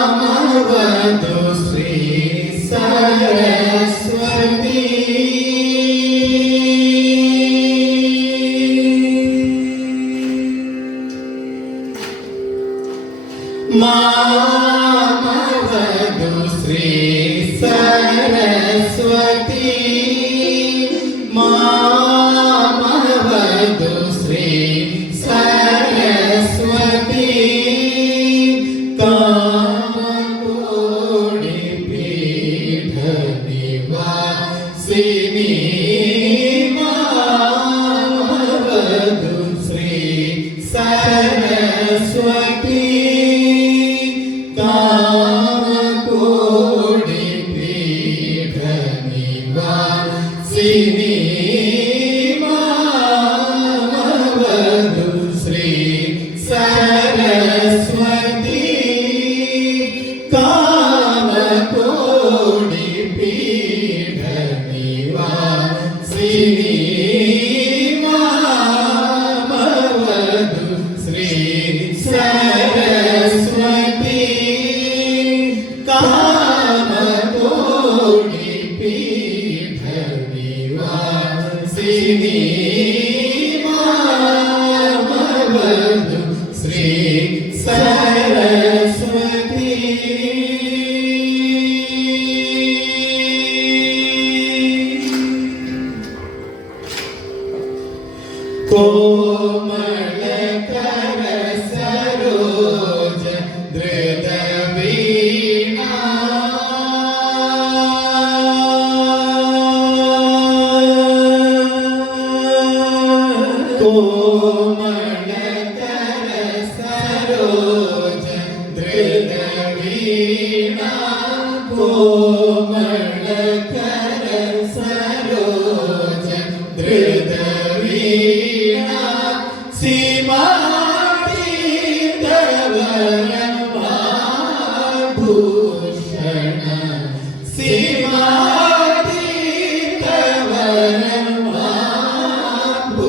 മാമവധു ശ്രീ സരസ്വതി മാമവധു ശ്രീ സരസ്വതി മാമവധു ശ്രീ സരസ്വതി കാമകോടി പീഠ നിവാസിനി മാമവധു ശ്രീ സരസ്വതി കാമകോടി പീഠ നിവാസിനി മാമവധു ശ്രീ സരസ്വതി കാമകോടി പീഠ നിവാസിനി മാമവധു ശ്രീ സരസ്വതി കാമകോടി പീഠ നിവാസിനി മാമവധു ശ്രീ സരസ്വതി കോമളകര സരോജ ധൃതവീണ കോമളകര സരോജ ധൃതവീണ കോമളകര സരോജ ധൃതവീണ സീമാതീതവരമാഭൂഷണ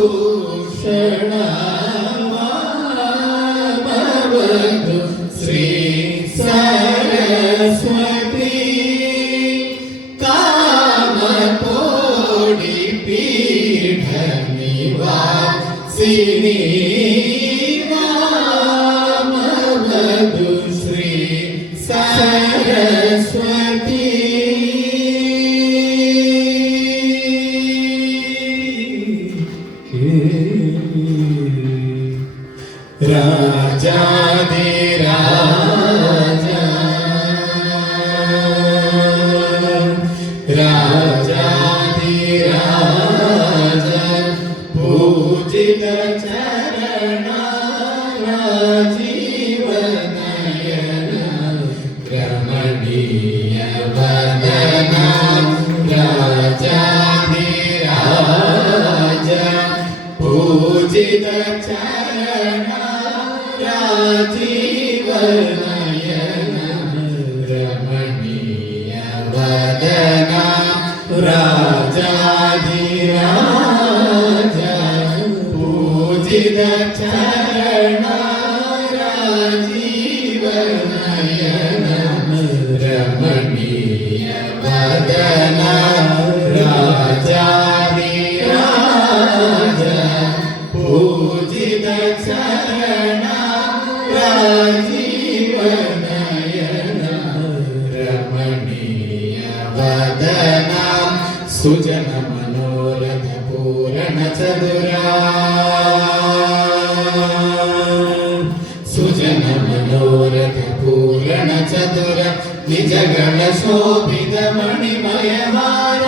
സീമാതീതവരമാഭൂഷണ മാമവധു ശ്രീ സരസ്വതി കാമകോടി പീഠ നിവാസിനി മാമവധു ശ്രീ സരസ്വതി രാജാധിരാജ രാജാധിരാജ പൂജിത ചരണ രാജീവനയന രമണീയ വദന രാജാധിരാജ പൂജിത ചരണ രാജീവനയന രമണീയ വദന രാജാധിരാജ പൂജിത ചരണ രാജീവനയന രമണീയ വദന രാജാധിരാജ പൂജിത ചരണ രാജീവനയന രമണീയ വദന സുജന മനോരഥ പൂരണ ചതുര സുജന മനോരഥ പൂരണ ചതുര നിജഗണ ശോഭിത മണിമയഹാര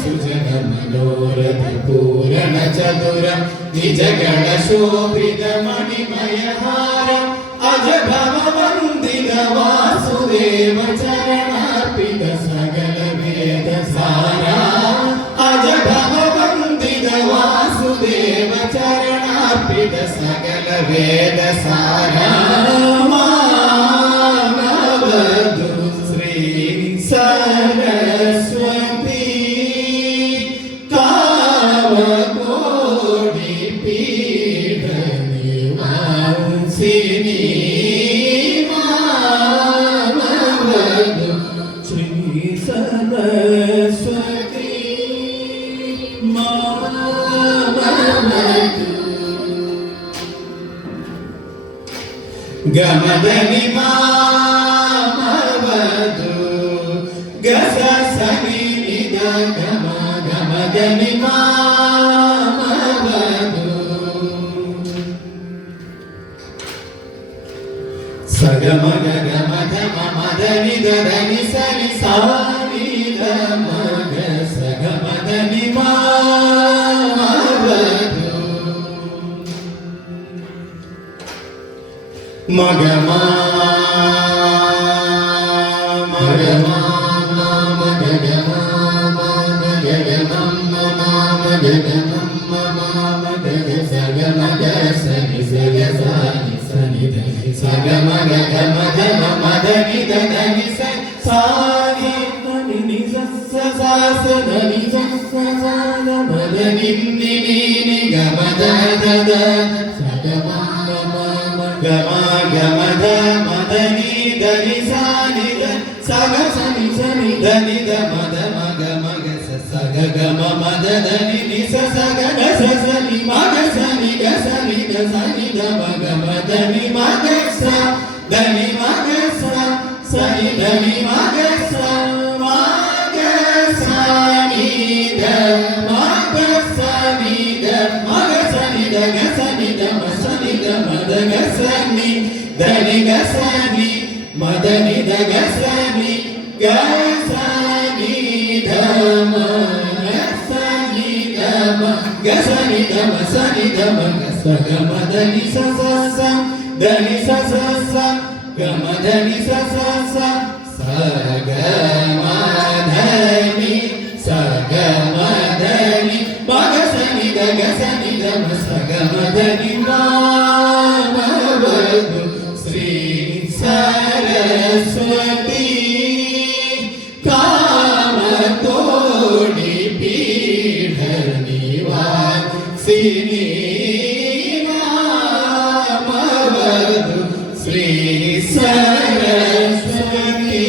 സുജന മനോരഥ പൂരണ ചതുര നിജഗണ ശോഭിത മണിമയഹാര അജഭവ വന്ദിത വാസുദേവ ചരണാർപ്പിത സകല വേദ സാര അജഭവ വന്ദിത വാസുദേവ ചരണാർപ്പിത സകല വേദ സാര മാമവധു ശ്രീ గమదని మామవదు గస సని నిద గమ గమదని మామవదు సగమ గమ గమ మదని దని సని సాని గమ సగమదని మామవదు మగమా మగమా మగమా మగమా మగమా సగమగ సని సగ సాని సని దని సగమగ గమ గమ మదని దని సాని దని ని స స దని స మదని ని ని గమ ద ద సగమా గమ గమ ద మదని దని సాని ద సగ సని సని దని ద మద మగ మగ స సగ గమ మద దని ని స సగ గ స సని మగ సని గ సని ద సని ద మగ మదని మగ స దని మగ స సని దని మగ స మగ సని ద మగ సని ద మగ సని ద గ సని ద మ సని ద మద గ సని దని గ సని మదని ద గ సని గ సని ద మ గ సని ద మ గ సని ద మ సని ద మ గ స గ మ దని స స స దని స స స గ మ దని స స స స గ మ ధని స గ మ ధని మ గ సని ద గ సని ద మ స గ మ ధని మామవదు శ్రీ సరస్వతి కామకోడి పీఠ నివాసిని మామవదు శ్రీ సరస్వతి